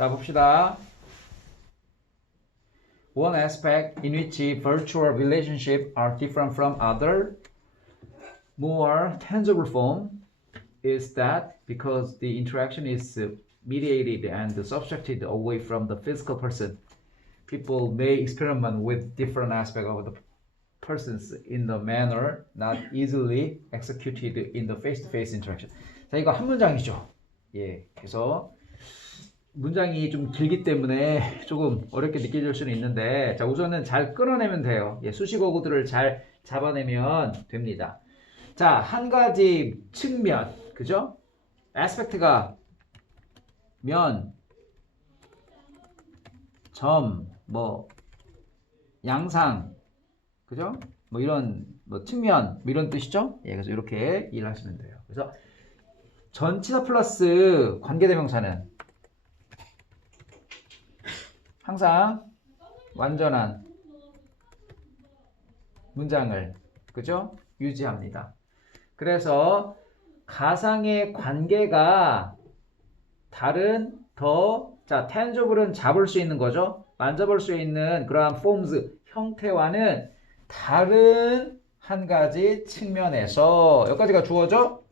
자, 봅시다. One aspect in which virtual relationships are different from other, more tangible form is that because the interaction is mediated and subtracted away from the physical person, people may experiment with different aspects of the persons in the manner not easily executed in the face-to-face interaction. 자, 이거 한 문장이죠. 예, 그래서 문장이 좀 길기 때문에 조금 어렵게 느껴질 수는 있는데, 자, 우선은 잘 끊어내면 돼요. 예, 수식어구들을 잘 잡아내면 됩니다. 자, 한 가지 측면, 그죠? aspect가 면, 점, 뭐 양상, 그죠? 뭐 이런 뭐 측면, 뭐 이런 뜻이죠? 예, 그래서 이렇게 이해를 하시면 돼요. 그래서 전치사 플러스 관계대명사는 항상 완전한 문장을, 그죠? 유지합니다. 그래서 가상의 관계가 다른 자, tangible은 잡을 수 있는 거죠. 만져볼 수 있는 그러한 forms, 형태와는 다른 한 가지 측면에서, 여기까지가 주어죠?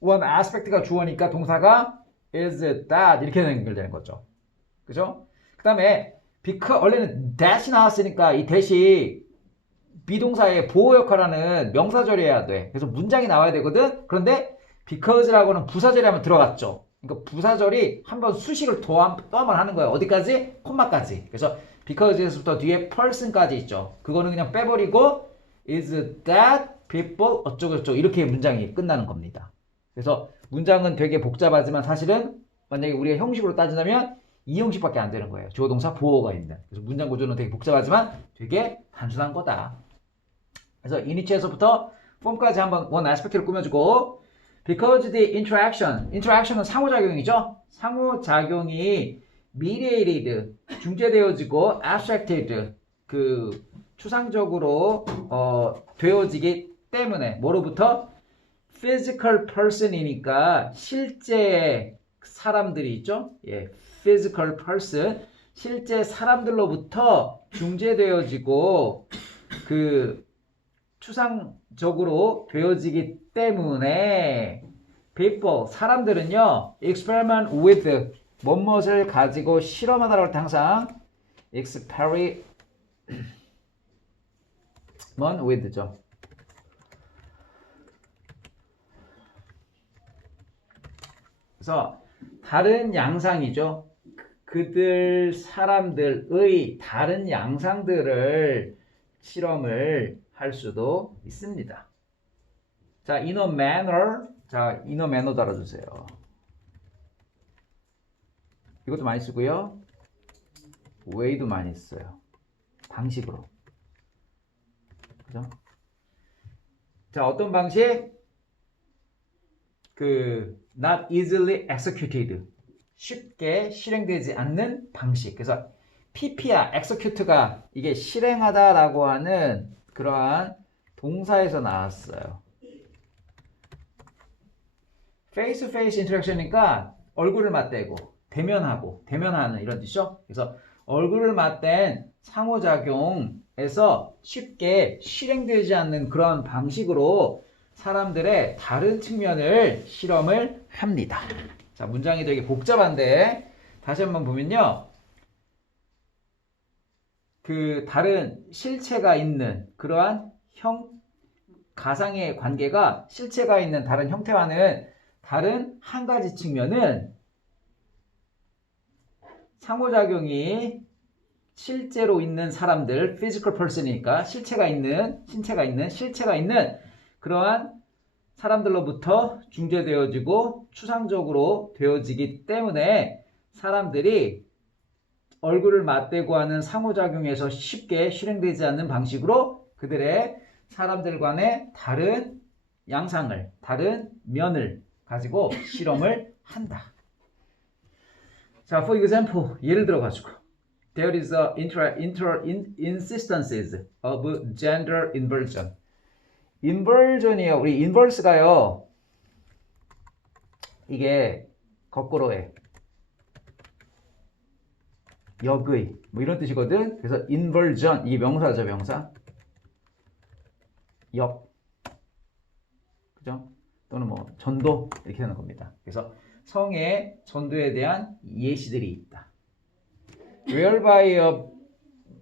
one aspect가 주어니까 동사가 is that 이렇게 연결되는 거죠. 그죠? 그 다음에 because 원래는 that이 나왔으니까 이 that이 비동사의 보호 역할하는 명사절이어야 돼. 그래서 문장이 나와야 되거든. 그런데 because라고는 부사절이 하면 들어갔죠. 그러니까 부사절이 한번 수식을 또 한 번 하는 거예요. 어디까지? 콤마까지. 그래서 because에서부터 뒤에 person까지 있죠. 그거는 그냥 빼버리고 is that people 어쩌고저쩌고 이렇게 문장이 끝나는 겁니다. 그래서 문장은 되게 복잡하지만 사실은 만약에 우리가 형식으로 따지자면 이 형식밖에 안 되는 거예요. 주어 동사 보호가 있는. 그래서 문장 구조는 되게 복잡하지만 되게 단순한 거다. 그래서 이니치에서부터 폼까지 한번 원 아스펙트를 꾸며주고, because the interaction은 상호작용이죠. 상호작용이 mediated, 중재되어지고 abstracted, 그 추상적으로 되어지기 때문에 뭐로부터? physical person이니까 실제 사람들이 있죠. 예, physical person, 실제 사람들로부터 중재되어지고 그 추상적으로 되어지기 때문에 people, 사람들은요, experiment with, 무엇을 가지고 실험하다라고 할 때 항상 experiment with죠. 그래서 다른 양상이죠. 그들 사람들의 다른 양상들을 실험을 할 수도 있습니다. 자, in a manner. 자, in a manner 달아주세요. 이것도 많이 쓰고요. way도 많이 써요. 방식으로. 그죠? 자, 어떤 방식? not easily executed. 쉽게 실행되지 않는 방식. 그래서 pp야, execute가 이게 실행하다라고 하는 그러한 동사에서 나왔어요. face to face interaction이니까 얼굴을 맞대고 대면하는 이런 뜻이죠. 그래서 얼굴을 맞댄 상호작용에서 쉽게 실행되지 않는 그런 방식으로 사람들의 다른 측면을 실험을 합니다. 자, 문장이 되게 복잡한데 다시 한번 보면요. 그 다른 실체가 있는 그러한 가상의 관계가 실체가 있는 다른 형태와는 다른 한 가지 측면은 상호작용이 실제로 있는 사람들, physical person이니까 신체가 있는 그러한 사람들로부터 중재되어지고 추상적으로 되어지기 때문에 사람들이 얼굴을 맞대고 하는 상호작용에서 쉽게 실행되지 않는 방식으로 그들의 사람들 간의 다른 양상을, 다른 면을 가지고 실험을 한다. 자, for example, 예를 들어가지고 There is a instances of gender inversion. 인버전이요. 우리 인버스가요. 이게 거꾸로 해. 역의 뭐 이런 뜻이거든. 그래서 inversion 이게 명사죠, 명사. 역, 그죠? 또는 뭐 전도 이렇게 하는 겁니다. 그래서 성의 전도에 대한 예시들이 있다. Whereby a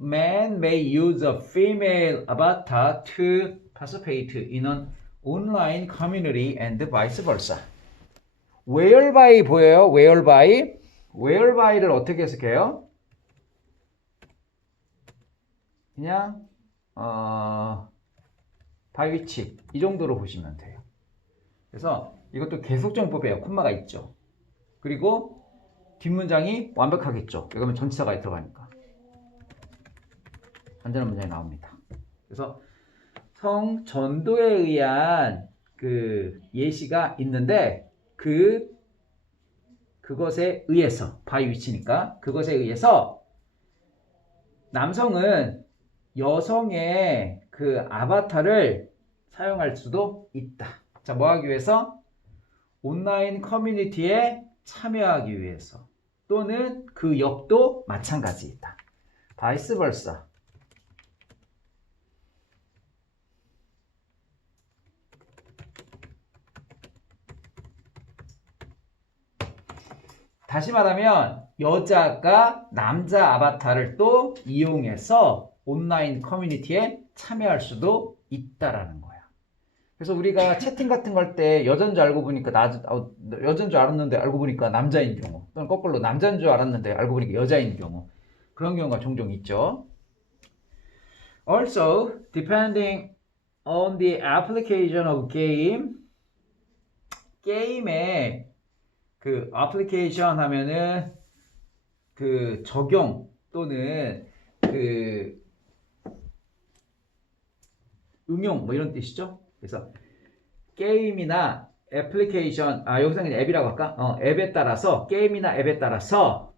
man may use a female avatar to participate in an online community and vice versa. Whereby 보여요? Whereby? Whereby를 어떻게 해석해요? 그냥 by which 이 정도로 보시면 돼요. 그래서 이것도 계속정법이에요. 콤마가 있죠. 그리고 뒷문장이 완벽하겠죠. 이거면 전치사가 들어가니까 완전한 문장이 나옵니다. 그래서 성 전도에 의한 그 예시가 있는데 그것에 의해서 by which니까 그것에 의해서 남성은 여성의 그 아바타를 사용할 수도 있다. 자, 뭐 하기 위해서? 온라인 커뮤니티에 참여하기 위해서 또는 그 역도 마찬가지이다. vice versa. 다시 말하면 여자가 남자 아바타를 또 이용해서 온라인 커뮤니티에 참여할 수도 있다라는 거야. 그래서 우리가 채팅 같은 거 할 때 여자인 줄 알고 보니까 여자인 줄 알았는데 알고 보니까 남자인 경우, 또는 거꾸로 남자인 줄 알았는데 알고 보니까 여자인 경우, 그런 경우가 종종 있죠. Also, depending on the application of game, 게임에 그 애플리케이션 하면은 그 적용 또는 그 응용 뭐 이런 뜻이죠. 그래서 게임이나 애플리케이션, 여기서 그냥 앱이라고 할까? 앱에 따라서, 게임이나 앱에 따라서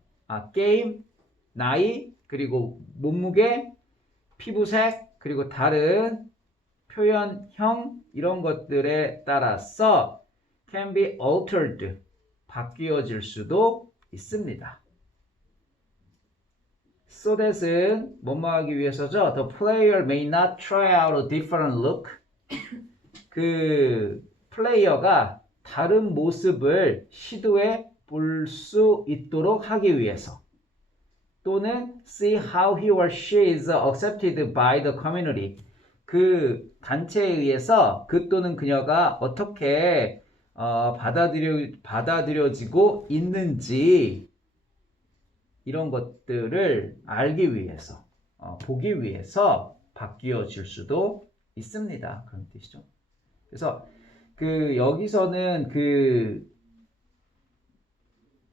게임, 나이, 그리고 몸무게, 피부색, 그리고 다른 표현형 이런 것들에 따라서 can be altered 바뀌어질 수도 있습니다. So that은 뭐뭐 하기 위해서죠. The player may not try out a different look. 그 플레이어가 다른 모습을 시도해 볼 수 있도록 하기 위해서 또는 see how he or she is accepted by the community. 그 단체에 의해서 그 또는 그녀가 어떻게 받아들여지고 있는지 이런 것들을 알기 위해서 보기 위해서 바뀌어질 수도 있습니다. 그런 뜻이죠. 그래서 그 여기서는 그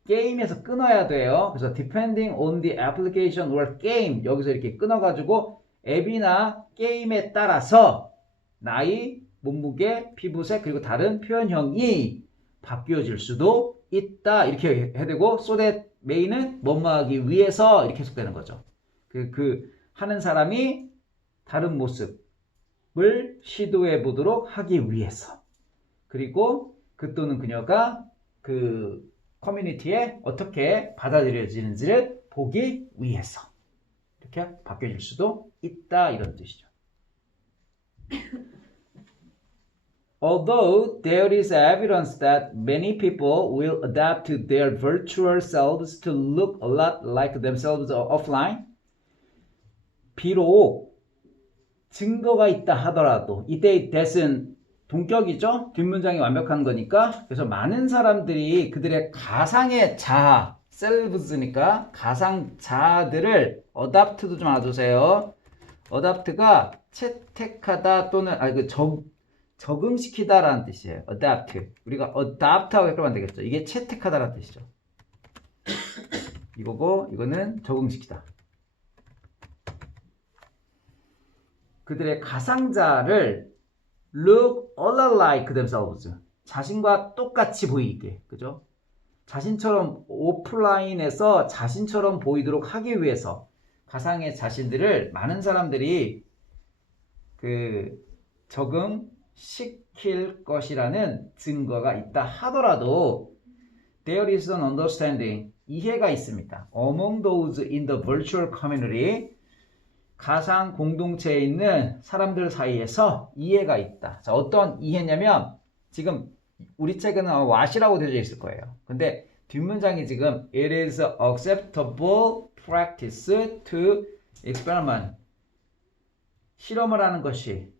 게임에서 끊어야 돼요. 그래서 depending on the application or game 여기서 이렇게 끊어가지고 앱이나 게임에 따라서 나이, 몸무게, 피부색 그리고 다른 표현형이 바뀌어질 수도 있다 이렇게 해야 되고 so that may는 뭐뭐 하기 위해서 이렇게 해석되는 거죠. 그 하는 사람이 다른 모습을 시도해 보도록 하기 위해서 그리고 그 또는 그녀가 그 커뮤니티에 어떻게 받아들여지는지를 보기 위해서 이렇게 바뀌어질 수도 있다 이런 뜻이죠. Although there is evidence that many people will adapt to their virtual selves to look a lot like themselves offline, 비록 증거가 있다 하더라도 이때 that은 동격이죠. 뒷문장이 완벽한 거니까. 그래서 많은 사람들이 그들의 가상의 자아, selves니까 가상 자아들을 adapt도 좀 알아두세요. adapt가 채택하다 또는 적응시키다라는 뜻이에요. adapt. 우리가 adapt하고 헷갈리면 되겠죠. 이게 채택하다라는 뜻이죠. 이거고 이거는 적응시키다. 그들의 가상자를 look all like themselves. 자신과 똑같이 보이게. 그죠? 자신처럼 오프라인에서 자신처럼 보이도록 하기 위해서 가상의 자신들을 많은 사람들이 적응시킬 것이라는 증거가 있다 하더라도 There is an understanding. 이해가 있습니다. Among those in the virtual community. 가상 공동체에 있는 사람들 사이에서 이해가 있다. 자, 어떤 이해냐면 지금 우리 책은 what이라고 되어 있을 거예요. 근데 뒷문장이 지금 It is acceptable practice to experiment. 실험을 하는 것이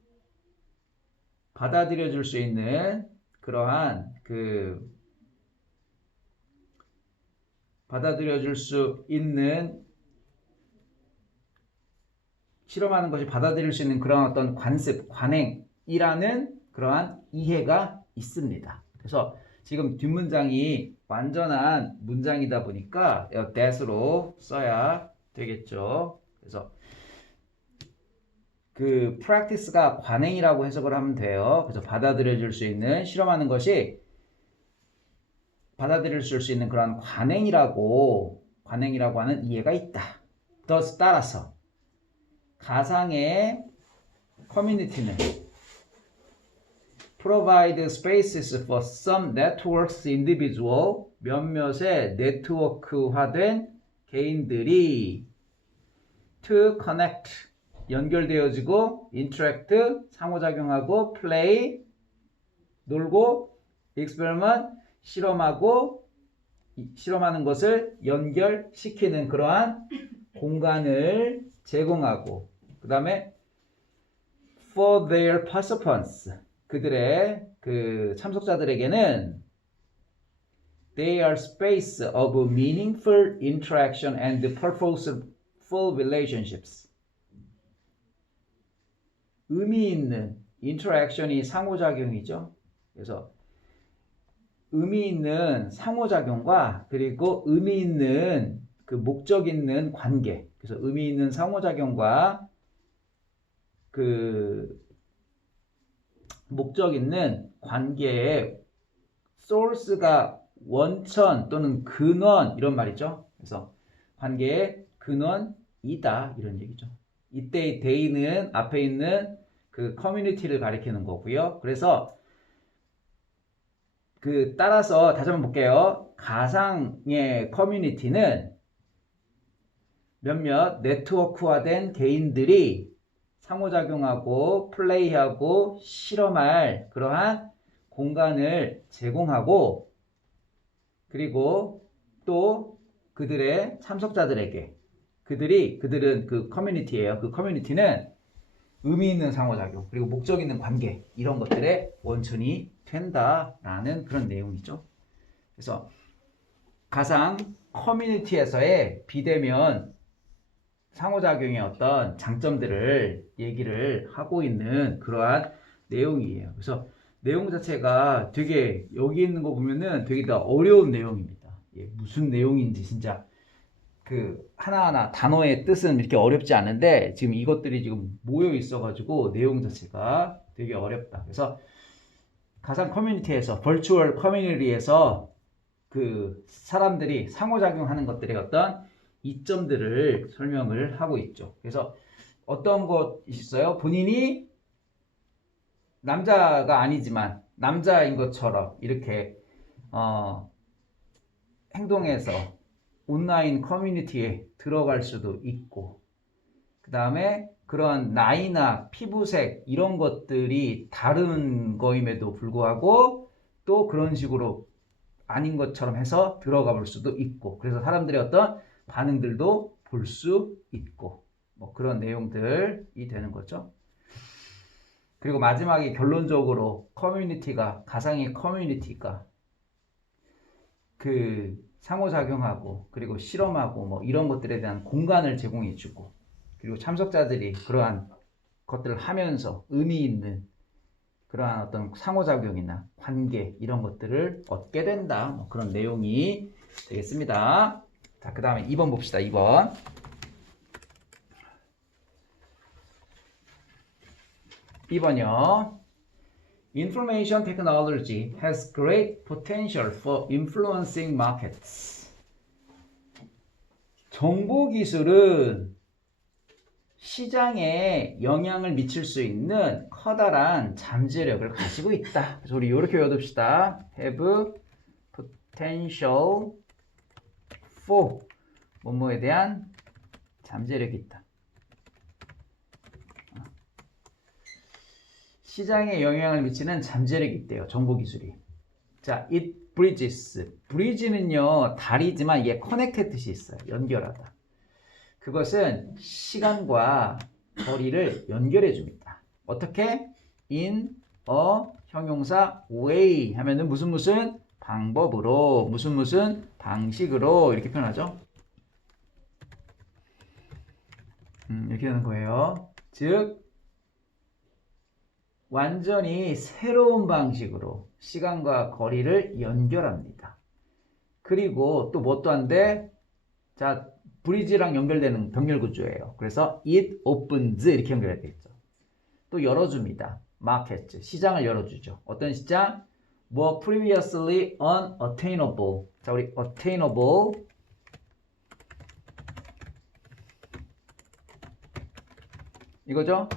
받아들여질 수 있는 그러한 받아들여질 수 있는 실험하는 것이 받아들일 수 있는 그런 어떤 관습, 관행이라는 그러한 이해가 있습니다. 그래서 지금 뒷문장이 완전한 문장이다 보니까 that으로 써야 되겠죠. 그래서 그 practice가 관행이라고 해석을 하면 돼요. 그래서 받아들여질 수 있는 실험하는 것이 받아들일 수 있는 그런 관행이라고 하는 이해가 있다. thus 따라서 가상의 커뮤니티는 provide spaces for some networks individual 몇몇의 네트워크화된 개인들이 to connect 연결되어지고 interact 상호작용하고 play 놀고 experiment 실험하는 것을 연결시키는 그러한 공간을 제공하고 그 다음에 for their participants 그들의 그 참석자들에게는 they are space of meaningful interaction and purposeful relationships 의미 있는 interaction이 상호작용이죠. 그래서 의미 있는 상호작용과 그리고 의미 있는 그 목적 있는 관계 그래서 의미 있는 상호작용과 그 목적 있는 관계의 source가 원천 또는 근원 이런 말이죠. 그래서 관계의 근원이다 이런 얘기죠. 이때의 day는 앞에 있는 그 커뮤니티를 가리키는 거고요. 그래서 그 따라서 다시 한번 볼게요. 가상의 커뮤니티는 몇몇 네트워크화된 개인들이 상호작용하고 플레이하고 실험할 그러한 공간을 제공하고 그리고 또 그들의 참석자들에게 그들은 그 커뮤니티예요. 그 커뮤니티는 의미 있는 상호작용 그리고 목적 있는 관계 이런 것들의 원천이 된다라는 그런 내용이죠. 그래서 가상 커뮤니티에서의 비대면 상호작용의 어떤 장점들을 얘기를 하고 있는 그러한 내용이에요. 그래서 내용 자체가 되게 여기 있는 거 보면은 되게 다 어려운 내용입니다. 예, 무슨 내용인지 진짜 그 하나하나 단어의 뜻은 이렇게 어렵지 않은데 지금 이것들이 지금 모여 있어가지고 내용 자체가 되게 어렵다. 그래서 가상 커뮤니티에서 버추얼 커뮤니티에서 그 사람들이 상호작용하는 것들의 어떤 이점들을 설명을 하고 있죠. 그래서 어떤 것 있어요? 본인이 남자가 아니지만 남자인 것처럼 이렇게 행동해서 온라인 커뮤니티에 들어갈 수도 있고 그 다음에 그런 나이나 피부색 이런 것들이 다른 거임에도 불구하고 또 그런 식으로 아닌 것처럼 해서 들어가 볼 수도 있고 그래서 사람들의 어떤 반응들도 볼 수 있고 뭐 그런 내용들이 되는 거죠. 그리고 마지막에 결론적으로 가상의 커뮤니티가 그 상호작용하고 그리고 실험하고 뭐 이런 것들에 대한 공간을 제공해 주고 그리고 참석자들이 그러한 것들을 하면서 의미 있는 그러한 어떤 상호작용이나 관계 이런 것들을 얻게 된다. 뭐 그런 내용이 되겠습니다. 자, 그 다음에 2번 봅시다. 2번. 2번이요. Information technology has great potential for influencing markets. 정보기술은 시장에 영향을 미칠 수 있는 커다란 잠재력을 가지고 있다. 그래서 우리 이렇게 외워둡시다. have potential for 뭐뭐에 대한 잠재력이 있다. 시장에 영향을 미치는 잠재력이 있대요. 정보기술이. 자, it bridges. bridge는요, 다리지만 얘 connected 뜻이 있어요. 연결하다. 그것은 시간과 거리를 연결해 줍니다. 어떻게? in a 형용사 way 하면은 무슨 방법으로, 무슨 방식으로 이렇게 표현하죠. 이렇게 되는 거예요. 즉 완전히 새로운 방식으로 시간과 거리를 연결합니다. 그리고 또 뭣도 한데, 자, 브리지랑 연결되는 병렬 구조예요. 그래서 it opens 이렇게 연결해야 되겠죠. 또 열어줍니다. market, 시장을 열어주죠. 어떤 시장? 뭐 previously unattainable. 자, 우리 attainable 이거죠?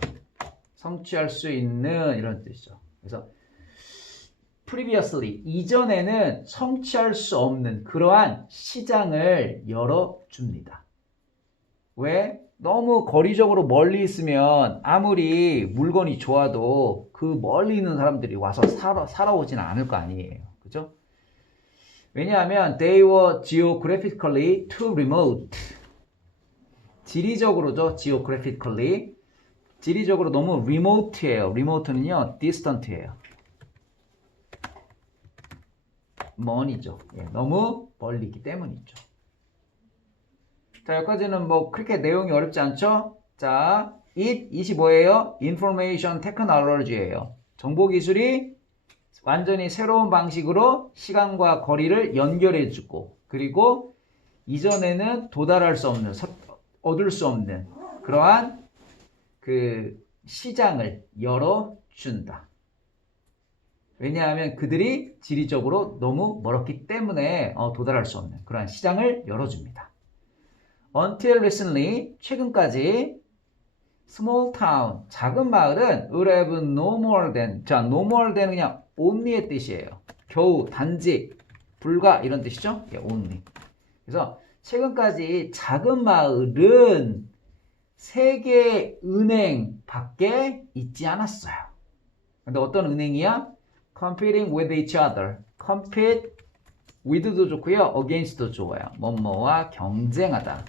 성취할 수 있는 이런 뜻이죠. 그래서 previously 이전에는 성취할 수 없는 그러한 시장을 열어줍니다. 왜? 너무 거리적으로 멀리 있으면 아무리 물건이 좋아도 그 멀리 있는 사람들이 와서 살아오지는 않을 거 아니에요. 그죠? 왜냐하면 they were geographically too remote. 지리적으로죠. geographically. 지리적으로 너무 remote예요. remote는요, distant예요. 먼이죠. 예, 너무 멀리 있기 때문이죠. 자, 여기까지는 뭐 그렇게 내용이 어렵지 않죠? 자, it이 뭐예요? information technology예요. 정보기술이 완전히 새로운 방식으로 시간과 거리를 연결해주고, 그리고 이전에는 도달할 수 없는, 얻을 수 없는 그러한 그 시장을 열어준다. 왜냐하면 그들이 지리적으로 너무 멀었기 때문에 도달할 수 없는 그러한 시장을 열어줍니다. Until recently, 최근까지 small town, 작은 마을은 would have no more than, 자, no more than은 그냥 only의 뜻이에요. 겨우, 단지, 불과 이런 뜻이죠. 예, only. 그래서 최근까지 작은 마을은 세계 은행 밖에 있지 않았어요. 근데 어떤 은행이야? Competing with each other. Compete with도 좋고요. against도 좋아요. 뭐뭐와 경쟁하다.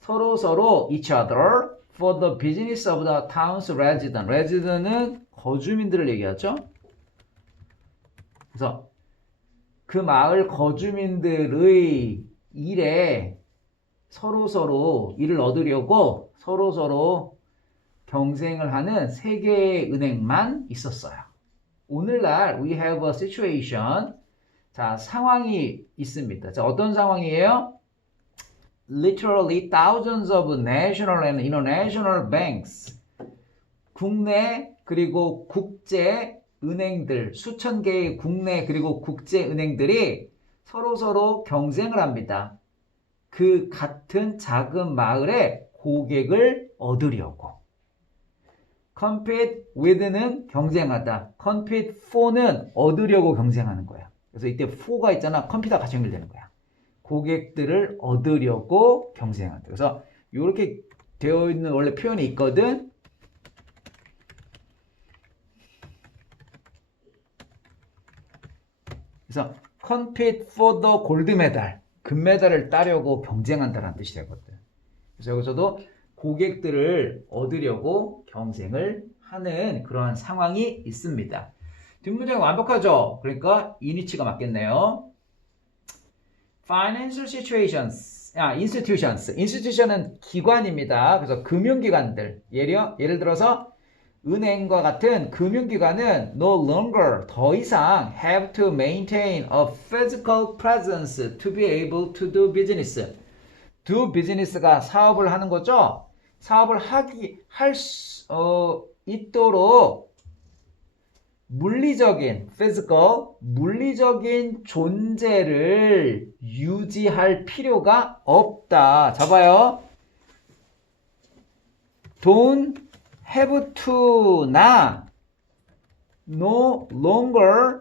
서로 each other for the business of the town's resident. resident은 거주민들을 얘기하죠. 그래서 그 마을 거주민들의 일에 서로 일을 얻으려고 서로 경쟁을 하는 세계의 은행만 있었어요. 오늘날 we have a situation. 자, 상황이 있습니다. 자, 어떤 상황이에요? Literally thousands of national and international banks. 국내 그리고 국제 은행들, 수천 개의 국내 그리고 국제 은행들이 서로 경쟁을 합니다. 그 같은 작은 마을에 고객을 얻으려고. compete with는 경쟁하다. compete for는 얻으려고 경쟁하는 거야. 그래서 이때 for가 있잖아. compete가 같이 연결되는 거야. 고객들을 얻으려고 경쟁한다. 그래서 이렇게 되어 있는 원래 표현이 있거든. 그래서 compete for the gold medal. 금메달을 따려고 경쟁한다는 뜻이 되거든. 그래서 여기서도 고객들을 얻으려고 경쟁을 하는 그러한 상황이 있습니다. 뒷문장이 완벽하죠? 그러니까 인위치가 맞겠네요. Financial situations, institutions. institution은 기관입니다. 그래서 금융기관들. 예를 들어서 은행과 같은 금융기관은 no longer, 더 이상 have to maintain a physical presence to be able to do business. do business가 사업을 하는 거죠. 사업을 할 수 있도록 물리적인 physical, 물리적인 존재를 유지할 필요가 없다. 잡아요. Don't have to나 no longer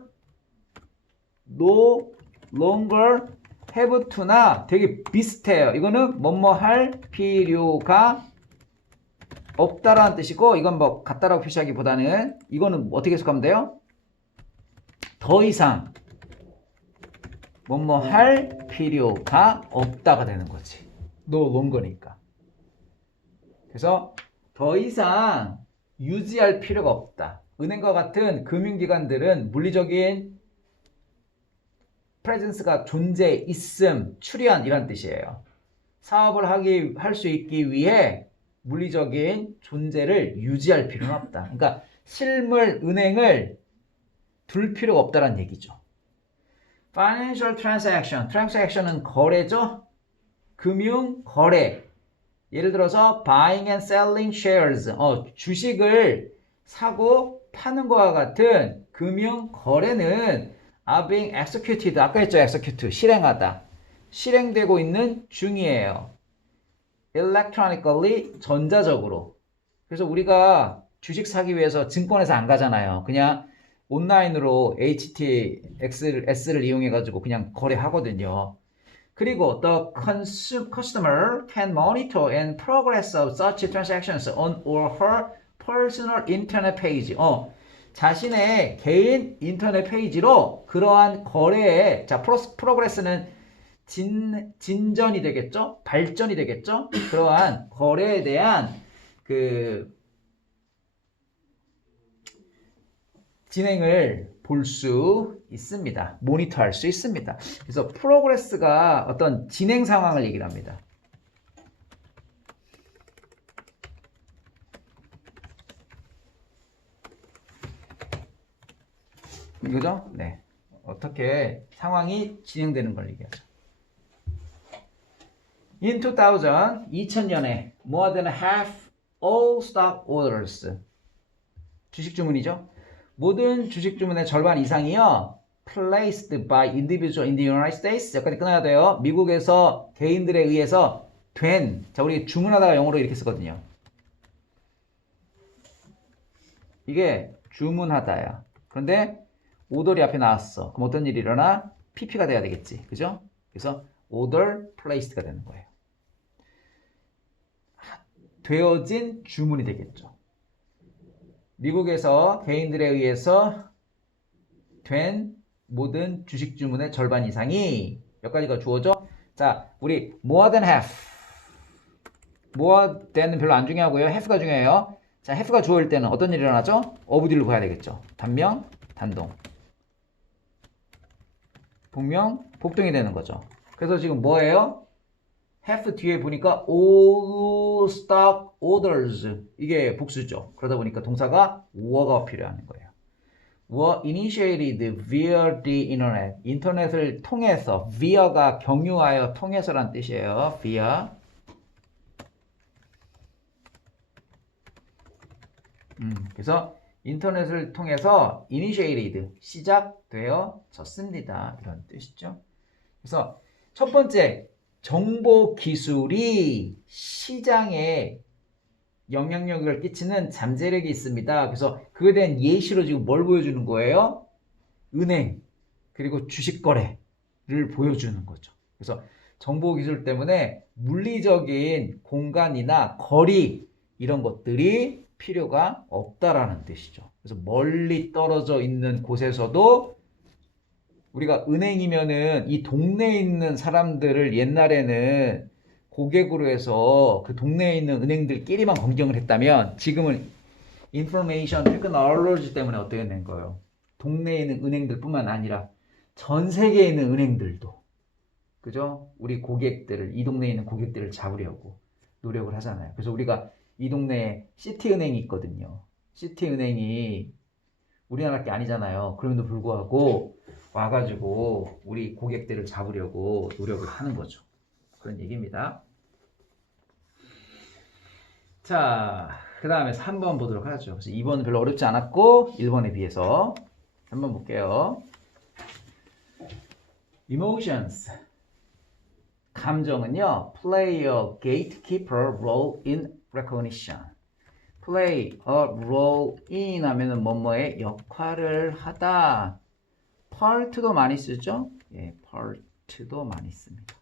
longer have to나 되게 비슷해요. 이거는 뭐뭐 할 필요가 없다라는 뜻이고, 이건 뭐 같다라고 표시하기보다는 이거는 어떻게 해석하면 돼요? 더 이상 뭐뭐 할 필요가 없다가 되는 거지. no longer니까. 그래서 더 이상 유지할 필요가 없다. 은행과 같은 금융기관들은 물리적인 presence가 존재, 있음, 출현 이란 뜻이에요. 사업을 할 수 있기 위해 물리적인 존재를 유지할 필요는 없다. 그러니까 실물 은행을 둘 필요가 없다는 얘기죠. Financial transaction은 거래죠. 금융 거래. 예를 들어서 buying and selling shares, 주식을 사고 파는 것과 같은 금융 거래는 are being executed. 아까 했죠, execute, 실행하다. 실행되고 있는 중이에요. electronically, 전자적으로. 그래서 우리가 주식 사기 위해서 증권회사 안 가잖아요. 그냥 온라인으로 HTS를 이용해가지고 그냥 거래하거든요. 그리고 the customer can monitor and progress of such transactions on or her personal internet page. 자신의 개인 인터넷 페이지로 그러한 거래에, 자, 프로그레스는 진전이 되겠죠? 발전이 되겠죠? 그러한 거래에 대한 그 진행을 볼 수 있습니다. 모니터할 수 있습니다. 그래서 프로그레스가 어떤 진행 상황을 얘기를 합니다. 이거죠? 네. 어떻게 상황이 진행되는 걸 얘기하죠. In 2000년에 more than half all stock orders, 주식 주문이죠. 모든 주식 주문의 절반 이상이요, placed by individual in the United States, 여기까지 끊어야 돼요. 미국에서 개인들에 의해서 된, 자, 우리 주문하다가 영어로 이렇게 쓰거든요. 이게 주문하다야. 그런데 오더리 앞에 나왔어. 그럼 어떤 일이 일어나? PP가 돼야 되겠지. 그죠? 그래서 order placed가 되는 거예요. 되어진 주문이 되겠죠. 미국에서 개인들에 의해서 된 모든 주식 주문의 절반 이상이, 몇 가지가 주어져? 자, 우리 more than half. more than은 별로 안 중요하고요. half가 중요해요. 자, half가 주어일 때는 어떤 일이 일어나죠? 어부디로 봐야 되겠죠. 단명, 단동. 복명, 복동이 되는 거죠. 그래서 지금 뭐예요? half 뒤에 보니까 all stock orders, 이게 복수죠. 그러다 보니까 동사가 were가 필요한 거예요. were initiated via the internet. 인터넷을 통해서, via가 경유하여 통해서란 뜻이에요. via. 그래서 인터넷을 통해서 initiated, 시작되어졌습니다. 이런 뜻이죠. 그래서 첫 번째, 정보 기술이 시장에 영향력을 끼치는 잠재력이 있습니다. 그래서 그에 대한 예시로 지금 뭘 보여주는 거예요? 은행, 그리고 주식 거래를 보여주는 거죠. 그래서 정보 기술 때문에 물리적인 공간이나 거리, 이런 것들이 필요가 없다라는 뜻이죠. 그래서 멀리 떨어져 있는 곳에서도, 우리가 은행이면은 이 동네에 있는 사람들을 옛날에는 고객으로 해서 그 동네에 있는 은행들끼리만 검경을 했다면, 지금은 인포메이션 테크놀로지 때문에 어떻게 된 거예요? 동네에 있는 은행들뿐만 아니라 전 세계에 있는 은행들도, 그죠? 우리 고객들을, 이 동네에 있는 고객들을 잡으려고 노력을 하잖아요. 그래서 우리가 이 동네에 시티은행이 있거든요. 시티은행이 우리나라 게 아니잖아요. 그럼에도 불구하고 와가지고 우리 고객들을 잡으려고 노력을 하는 거죠. 그런 얘기입니다. 자, 그 다음에 3번 보도록 하죠. 그래서 2번은 별로 어렵지 않았고 1번에 비해서 한번 볼게요. Emotions, 감정은요, play a gatekeeper role in recognition. play a role in 하면은 뭐뭐의 역할을 하다. part도 많이 쓰죠. 예, part도 많이 씁니다.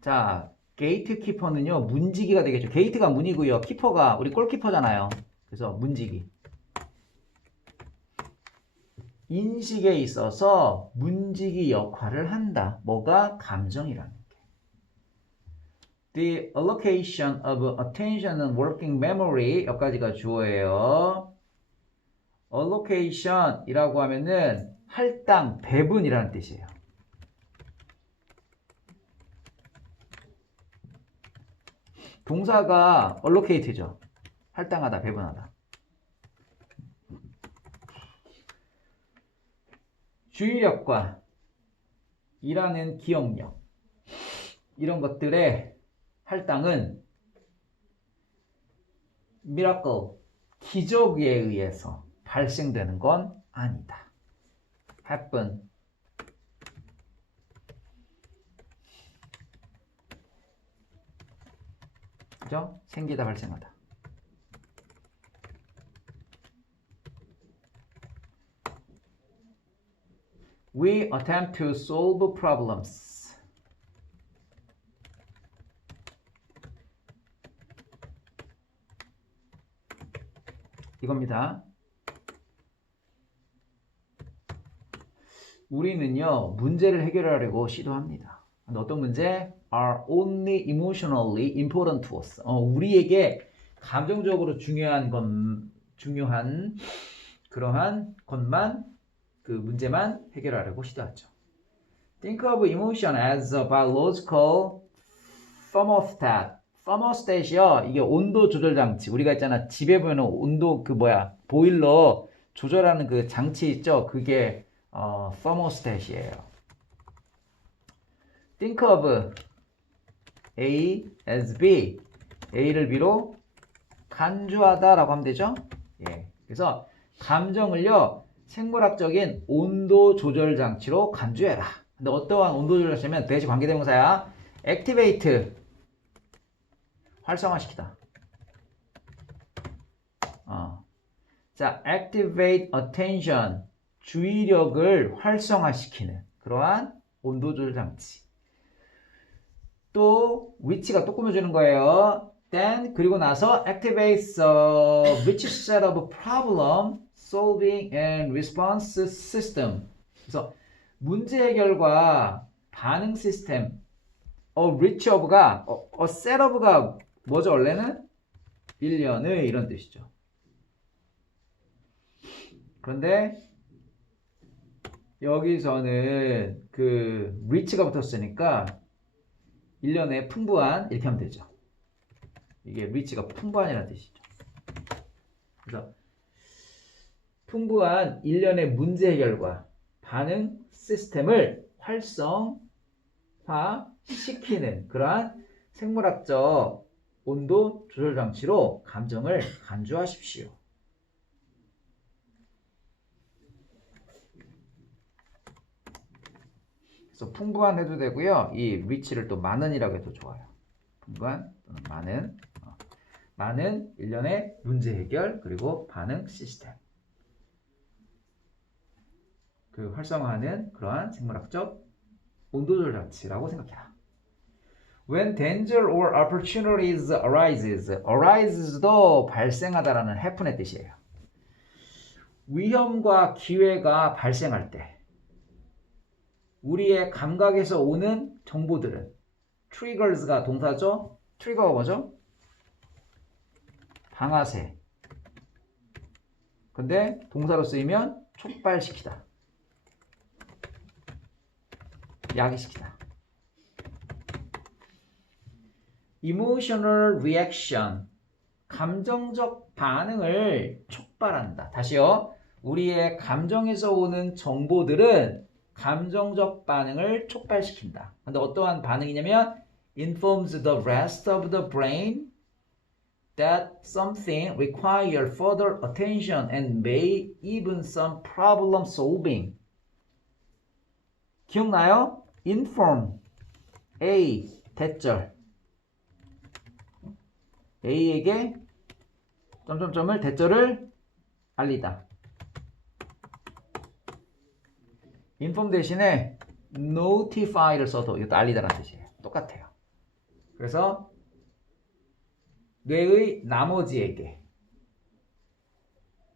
자, 게이트키퍼는요, 문지기가 되겠죠. 게이트가 문이고요. 키퍼가 우리 골키퍼잖아요. 그래서 문지기. 인식에 있어서 문지기 역할을 한다. 뭐가? 감정이라는 게. The allocation of attention and working memory 여기까지가 주어예요. allocation이라고 하면은 할당, 배분이라는 뜻이에요. 동사가 allocate죠. 할당하다, 배분하다. 주의력과 일하는 기억력 이런 것들의 할당은 miracle, 기적에 의해서 발생되는 건 아니다. happen. 그죠? 생기다, 발생하다. We attempt to solve problems. 이겁니다. 우리는요, 문제를 해결하려고 시도합니다. 근데 어떤 문제? Are only emotionally important to us. 우리에게 감정적으로 중요한 그러한 것만, 그 문제만 해결하려고 시도하죠. Think of emotion as a biological thermostat. thermostat이요, 이게 온도 조절 장치. 우리가 있잖아, 집에 보면 온도 보일러 조절하는 그 장치 있죠? 그게 thermostat이에요. Think of A as B. A를 B로 간주하다라고 하면 되죠? 예. 그래서 감정을요, 생물학적인 온도 조절 장치로 간주해라. 근데 어떠한 온도 조절 장치면 대시 관계대명사야. activate, 활성화시키다. 자, activate attention, 주의력을 활성화시키는 그러한 온도 조절 장치. 또 which가 또 꾸며주는 거예요. Then 그리고 나서 activates which set of problem solving and response system. 그래서 문제 해결과 반응 시스템. which of가 set of가 뭐죠? 원래는 일련의 이런 뜻이죠. 그런데 여기서는 그 rich가 붙었으니까 일련의 풍부한 이렇게 하면 되죠. 이게 rich가 풍부한이라는 뜻이죠. 그래서 풍부한 일련의 문제 해결과 반응 시스템을 활성화시키는 그러한 생물학적 온도 조절 장치로 감정을 간주하십시오. 그래서 풍부한 해도 되고요. 이 rich를 또 많은이라고 해도 좋아요. 풍부한 또는 많은 일련의 문제 해결 그리고 반응 시스템. 그 활성화하는 그러한 생물학적 온도 조절 장치라고 생각해라. When danger or opportunities arises도 발생하다라는 happen의 뜻이에요. 위험과 기회가 발생할 때 우리의 감각에서 오는 정보들은 triggers가 동사죠. 트리거가 뭐죠? 방아쇠. 근데 동사로 쓰이면 촉발시키다. 야기시키다. Emotional reaction. 감정적 반응을 촉발한다. 다시요. 우리의 감정에서 오는 정보들은 감정적 반응을 촉발시킨다. 근데 어떠한 반응이냐면 informs the rest of the brain that something requires further attention and may even some problem solving. 기억나요? inform A 대절 A에게 점점점을 대절을 알리다. inform 대신에 notify를 써도 이것도 알리다라는 뜻이에요. 똑같아요. 그래서 뇌의 나머지에게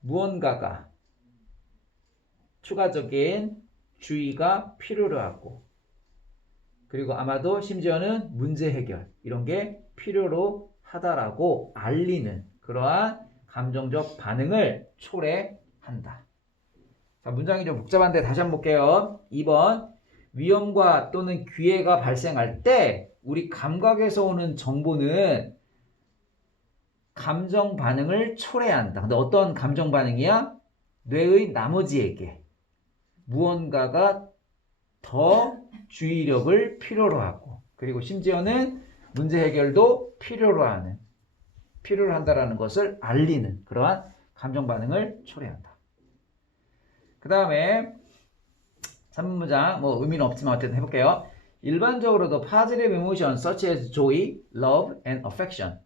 무언가가 추가적인 주의가 필요로 하고 그리고 아마도 심지어는 문제 해결 이런 게 필요로 하다라고 알리는 그러한 감정적 반응을 초래한다. 자, 문장이 좀 복잡한데 다시 한번 볼게요. 2번 위험과 또는 기회가 발생할 때 우리 감각에서 오는 정보는 감정 반응을 초래한다. 근데 어떤 감정 반응이야? 뇌의 나머지에게 무언가가 더 주의력을 필요로 하고 그리고 심지어는 문제 해결도 필요로 한다라는 것을 알리는 그러한 감정 반응을 초래한다. 그 다음에 3번 문장 뭐 의미는 없지만 어쨌든 해볼게요. 일반적으로도 positive emotion such as joy, love and affection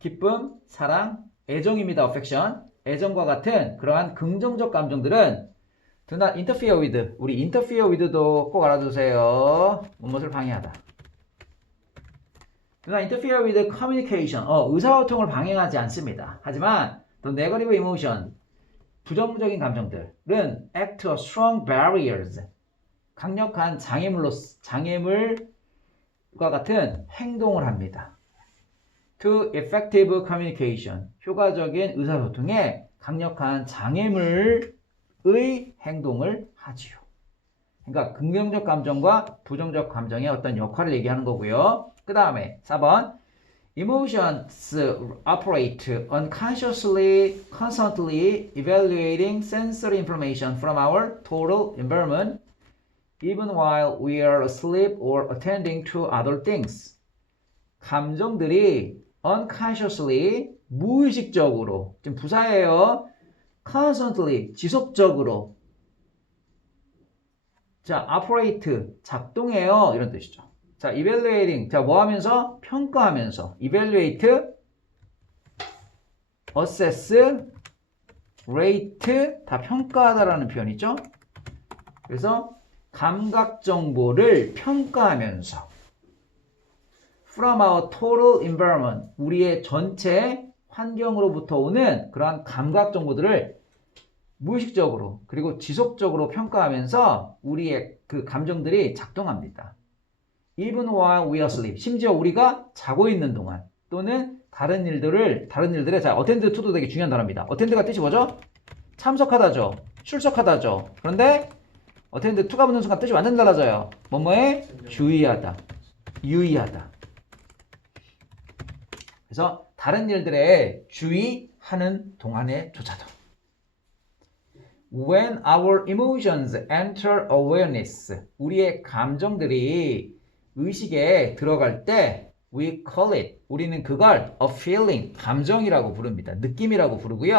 기쁨, 사랑, 애정입니다. affection 애정과 같은 그러한 긍정적 감정들은 do not interfere with 우리 interfere with도 꼭 알아두세요. 무엇을 방해하다. do not interfere with communication 의사소통을 방해하지 않습니다. 하지만 the negative emotion 부정적인 감정들은 act as strong barriers 강력한 장애물과 같은 행동을 합니다. to effective communication 효과적인 의사소통에 강력한 장애물의 행동을 하지요. 그러니까 긍정적 감정과 부정적 감정의 어떤 역할을 얘기하는 거고요. 그 다음에 4번 Emotions operate unconsciously, constantly evaluating sensory information from our total environment, even while we are asleep or attending to other things. 감정들이 unconsciously, 무의식적으로, 지금 부사예요. constantly, 지속적으로. 자, operate, 작동해요. 이런 뜻이죠. 자, evaluating. 자, 뭐 하면서? 평가하면서. evaluate, assess, rate, 다 평가하다라는 표현이죠. 그래서 감각 정보를 평가하면서 from our total environment, 우리의 전체 환경으로부터 오는 그러한 감각 정보들을 무의식적으로 그리고 지속적으로 평가하면서 우리의 그 감정들이 작동합니다. Even while we are asleep. 심지어 우리가 자고 있는 동안 또는 다른 일들에 자, attend to도 되게 중요한 단어입니다. attend가 뜻이 뭐죠? 참석하다죠. 출석하다죠. 그런데 attend to가 붙는 순간 뜻이 완전 달라져요. 뭐뭐에 주의하다. 유의하다. 그래서 다른 일들에 주의하는 동안에조차도. When our emotions enter awareness. 우리의 감정들이 의식에 들어갈 때 we call it. 우리는 그걸 a feeling, 감정이라고 부릅니다. 느낌이라고 부르고요.